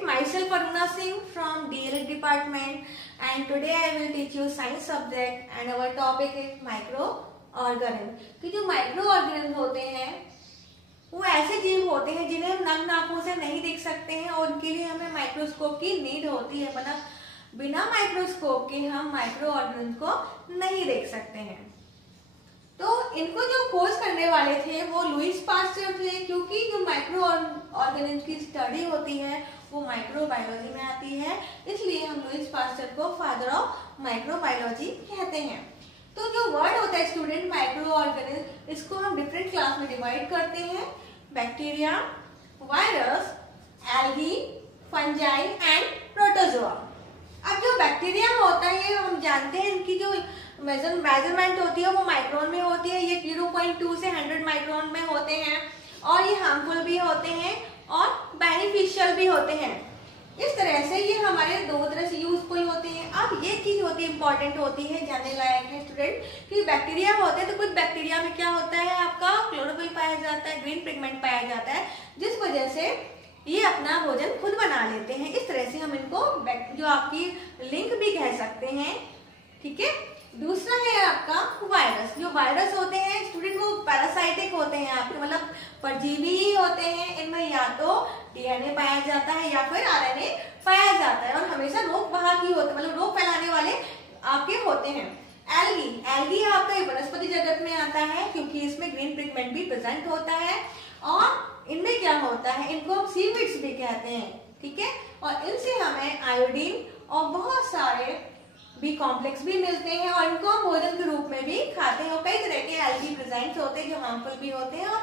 student, myself Aruna Singh from DLED department, and today I will teach you science subject and our topic is microorganism। कि जो microorganism होते हैं वो ऐसे जीव होते हैं जिन्हें हम नग्न आंखों से नहीं देख सकते हैं और उनके लिए हमें माइक्रोस्कोप की नीड होती है। मतलब बिना माइक्रोस्कोप के हम माइक्रोऑर्गेनिज्म को नहीं देख सकते हैं। तो इनको जो खोज करने वाले थे वो लुईस पास्चर थे, क्योंकि जो माइक्रो ऑर्गेनिज्म की स्टडी होती है वो माइक्रोबायोलॉजी में आती है, इसलिए हम लुईस पास्चर को फादर ऑफ माइक्रोबायोलॉजी कहते हैं। तो जो वर्ड होता है स्टूडेंट माइक्रो ऑर्गेनिज्म, इसको हम डिफरेंट क्लास में डिवाइड करते हैं: bacteria, virus, algae, fungi and protozoa. अब जो बैक्टीरिया होता है हम जानते हैं इनकी जो मेजरमेंट होती है वो माइक्रोन में होती है। ये 0.2 से 100 माइक्रोन में होते हैं और ये हार्मफुल भी होते हैं और बेनिफिशियल भी होते हैं। इस तरह से ये हमारे दो तरह से यूजफुल होते हैं। अब ये चीज होती है इंपॉर्टेंट होती है, जानने लायक है स्टूडेंट, कि बैक्टीरिया होते हैं तो कुछ बैक्टीरिया में क्या होता है, आपका क्लोरोफिल पाया जाता है, ग्रीन पिगमेंट पाया जाता है, जिस वजह से ये अपना भोजन खुद बना लेते हैं। इस तरह से हम इनको जो आपकी लिंक भी कह सकते हैं, ठीक है। दूसरा है आपका वायरस। जो वायरस होते हैं स्टूडेंट वो पैरासाइटिक होते हैं आपके, मतलब परजीवी ही होते हैं। इनमें या तो डीएनए पाया जाता है या फिर आरएनए पाया जाता है और हमेशा रोग वाहक ही होते, मतलब रोग फैलाने वाले आपके होते हैं। एल्गी आपका वनस्पति जगत में आता है क्योंकि इसमें ग्रीन पिगमेंट भी प्रेजेंट होता है और इनमें क्या होता है, इनको हम सीविड्स भी कहते हैं, ठीक है। और इनसे हमें आयोडीन और बहुत सारे बी कॉम्प्लेक्स भी मिलते हैं और इनको हम भोजन के रूप में भी खाते हैं। और कई तरह के एल्गी प्रेजेंट होते हैं जो हार्मफुल भी होते हैं और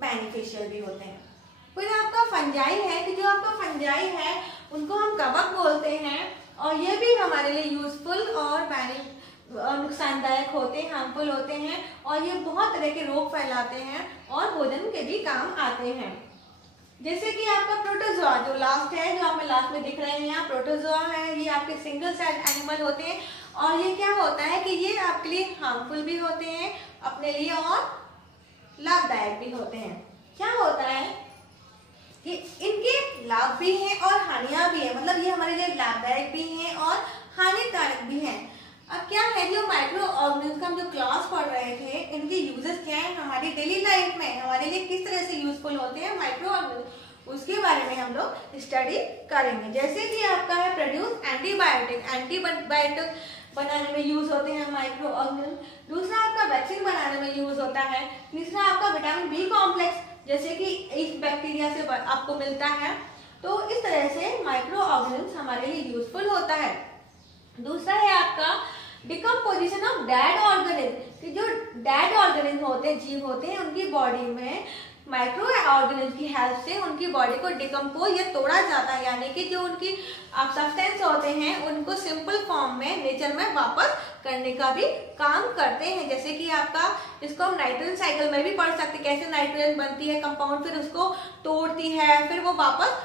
बेनिफिशियल भी होते हैं। फिर आपका फंजाई है कि जो आपका फंजाई है उनको हम कवक बोलते हैं और ये भी हमारे लिए यूजफुल और नुकसानदायक होते हैं, हार्मफुल होते हैं और ये बहुत तरह के रोग फैलाते हैं और भोजन के भी काम आते हैं। जैसे कि आपका प्रोटोजोआ जो लास्ट है, जो आपने लास्ट में दिख रहे हैं यहाँ प्रोटोजोआ है, ये आपके सिंगल सेल एनिमल होते हैं और ये क्या होता है कि ये आपके लिए हार्मफुल भी होते हैं अपने लिए और लाभदायक भी होते हैं। क्या होता है कि इनके लाभ भी हैं और हानियां भी हैं, मतलब ये हमारे लिए लाभदायक भी हैं और हानिकारक भी हैं। अब क्या है, जो माइक्रो ऑर्गेनिज्म का हम जो क्लास पढ़ रहे थे, इनके यूजेस क्या है हमारी डेली लाइफ में, हमारे लिए किस तरह से यूजफुल होते हैं माइक्रो ऑर्गेनिज्म, उसके बारे में हम लोग स्टडी करेंगे। जैसे कि आपका है प्रोड्यूस एंटीबायोटिक बनाने में यूज होते हैं माइक्रो ऑर्गेनिज्म। दूसरा आपका वैक्सीन बनाने में यूज होता है। तीसरा आपका विटामिन बी कॉम्प्लेक्स जैसे कि इस बैक्टीरिया से आपको मिलता है। तो इस तरह से माइक्रो ऑर्गेनिज्म हमारे लिए यूजफुल होता है। दूसरा है आपका डिकम्पोजिशन ऑफ डेड ऑर्गेनिज्म, कि जो डेड ऑर्गेनिज्म होते हैं, जीव होते हैं, उनकी बॉडी में माइक्रो ऑर्गेनिज्म की हेल्प से उनकी बॉडी को डिकम्पोज या तोड़ा जाता है, यानी कि जो उनकी सब्सटेंस होते हैं उनको सिंपल फॉर्म में नेचर में वापस करने का भी काम करते हैं। जैसे कि आपका इसको हम नाइट्रोजन साइकिल में भी पढ़ सकते हैं, कैसे नाइट्रोजन बनती है कंपाउंड, फिर उसको तोड़ती है, फिर वो वापस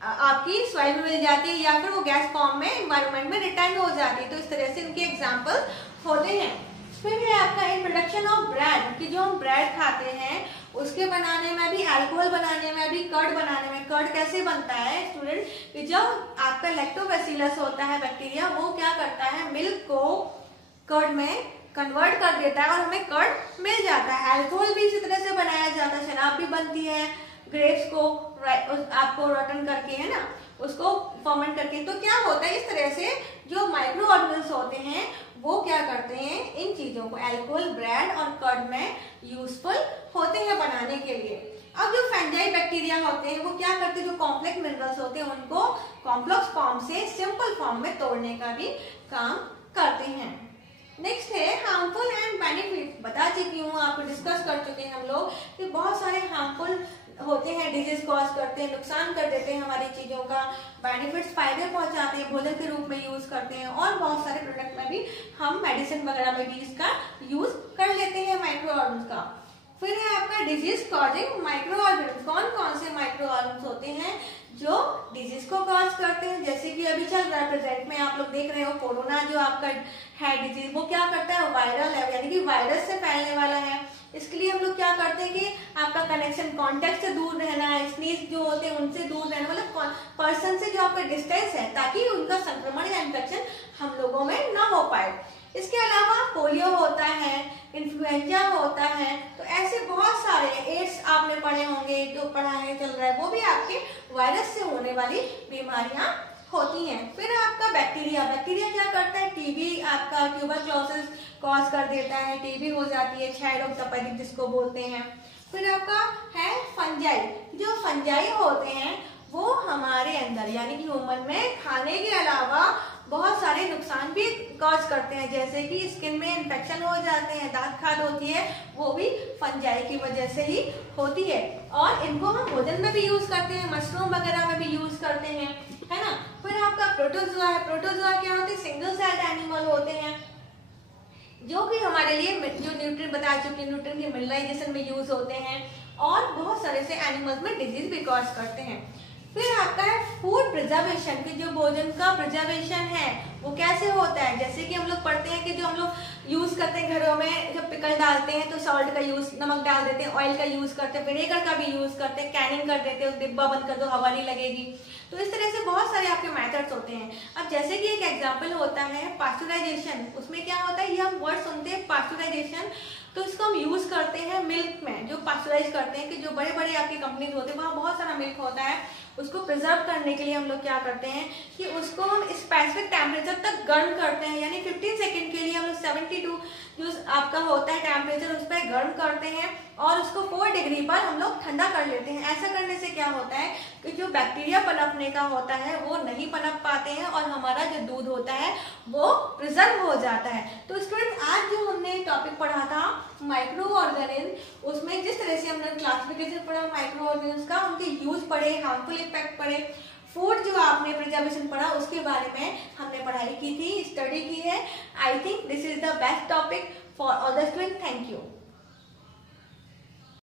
आपकी सॉइल में मिल जाती है या फिर वो गैस फॉर्म में एनवायरनमेंट में रिटर्न हो जाती है। तो इस तरह से इनके एग्जांपल होते हैं। फिर है आपका इंट्रोडक्शन ऑफ ब्रेड, कि जो हम ब्रेड खाते हैं उसके बनाने में भी, अल्कोहल बनाने में भी, कर्ड बनाने में। कर्ड कैसे बनता है स्टूडेंट, कि जब आपका लैक्टोबैसिलस होता है बैक्टीरिया, वो क्या करता है मिल्क को कर्ड में कन्वर्ट कर देता है और हमें कर्ड मिल जाता है। अल्कोहल भी इसी तरह से बनाया जाता है, शराब भी बनती है ग्रेप्स को आपको रोटन करके, है ना, उसको फर्मेंट करके। तो क्या होता है इस तरह से जो माइक्रो ऑर्गेनिज्म होते हैं वो क्या करते हैं, इन चीजों को अल्कोहल, ब्रेड और कर्ड में यूजफुल होते हैं बनाने के लिए। अब जो फंजाई बैक्टीरिया होते हैं वो क्या करते हैं, जो कॉम्प्लेक्स मिनरल्स होते हैं उनको कॉम्प्लेक्स फॉर्म से सिंपल फॉर्म में तोड़ने का भी काम करते हैं। नेक्स्ट है हार्मफुल एंड बेनिफिट। बता चुकी हूँ, आपको डिस्कस कर चुके हैं हम लोग कि बहुत सारे हार्मफुल होते हैं, डिजीज कॉज करते हैं, नुकसान कर देते हैं हमारी चीजों का। बेनिफिट्स फायदे पहुंचाते हैं, भोजन के रूप में यूज करते हैं और बहुत सारे प्रोडक्ट में भी हम मेडिसिन वगैरह में भी इसका यूज कर लेते हैं माइक्रो ऑर्गेनिज्म का। फिर है आपका डिजीज कॉजिंग माइक्रो ऑर्गेनिज्म। कौन कौन से माइक्रो ऑर्गेनिज्म होते हैं जो डिजीज को कॉज करते हैं, जैसे कि अभी चल रहा है प्रेजेंट में आप लोग देख रहे हो कोरोना जो आपका है डिजीज, वो क्या करता है, वायरल है, यानी कि वायरस से फैलने वाला है। इसके लिए हम लोग क्या करते हैं कि आपका कनेक्शन कॉन्टेक्ट से दूर रहना है, स्नीज जो होते हैं उनसे दूर रहना, मतलब पर्सन से जो आपका डिस्टेंस है, ताकि उनका संक्रमण या इन्फेक्शन हम लोगों में ना हो पाए। इसके अलावा पोलियो होता है, इन्फ्लुएंजा होता है, तो ऐसे बहुत सारे, एड्स आपने पढ़े होंगे, जो पढ़ाने चल रहा है वो भी आपके वायरस से होने वाली बीमारियां होती हैं। फिर आपका बैक्टीरिया क्या करता है, टीबी, आपका ट्यूबरक्लोसिस कॉज कर देता है, टीबी हो जाती है, क्षय रोग तपेदिक जिसको बोलते हैं। फिर आपका है फंजाई, जो फंजाई होते हैं वो हमारे अंदर यानी कि ह्यूमन में खाने के अलावा बहुत सारे नुकसान भी कॉज करते हैं, जैसे कि स्किन में इन्फेक्शन हो जाते हैं, दांत खाद होती है, वो भी फंजाई की वजह से ही होती है। और इनको हम भोजन में भी यूज करते हैं, मशरूम वगैरह में भी यूज करते हैं, है ना। फिर आपका प्रोटोजोआ है। प्रोटोजोआ क्या होते हैं, सिंगल सेल्ड एनिमल होते हैं, जो कि हमारे लिए जो न्यूट्रिएंट बता चुके हैं, न्यूट्रिएंट के मिनरलाइजेशन में यूज होते हैं, और बहुत सारे से एनिमल्स में डिजीज भी कॉज करते हैं। फिर आपका है फूड प्रिजर्वेशन, कि जो भोजन का प्रिजर्वेशन है वो कैसे होता है। जैसे कि हम लोग पढ़ते हैं कि जो हम लोग यूज करते हैं घरों में, जब पिकल डालते हैं तो सॉल्ट का यूज, नमक डाल देते हैं, ऑयल का यूज करते हैं, विनेगर का भी यूज करते हैं, कैनिंग कर देते हैं, डिब्बा बंद कर दो हवा नहीं लगेगी। तो इस तरह से बहुत सारे आपके मेथड्स होते हैं। अब जैसे कि एक एग्जाम्पल होता है पास्चुराइजेशन, उसमें क्या होता है, ये हम वर्ड सुनते हैं पास्चुराइजेशन, तो इसको हम यूज करते हैं मिल्क में, जो पास्चुराइज करते हैं, कि जो बड़े बड़े आपकी कंपनीज होते हैं वहाँ बहुत सारा मिल्क होता है, उसको प्रिजर्व करने के लिए हम लोग क्या करते हैं कि उसको हम स्पेसिफिक टेम्परेचर तक गर्म करते हैं, यानी 15 सेकेंड के लिए हम लोग 72 जो आपका होता है टेम्परेचर उस पर गर्म करते हैं, और उसको 4 डिग्री पर हम लोग ठंडा कर लेते हैं। ऐसा करने से क्या होता है कि जो बैक्टीरिया पनपने का होता है वो नहीं पनप पाते हैं, और हमारा जो दूध होता है वो प्रिजर्व हो जाता है। तो स्टूडेंट, आज जो हमने टॉपिक पढ़ा था माइक्रो ऑर्गेनिज्म, उसमें जिस तरह से हमने क्लासिफिकेशन पढ़ा माइक्रो ऑर्गेनिज्म का, उनके यूज पढ़े, हार्मफुल इफेक्ट पढ़े, फूड जो आपने प्रिजर्वेशन पढ़ा उसके बारे में हमने पढ़ाई की थी, स्टडी की है। I think this is the best topic for all the student. Thank you.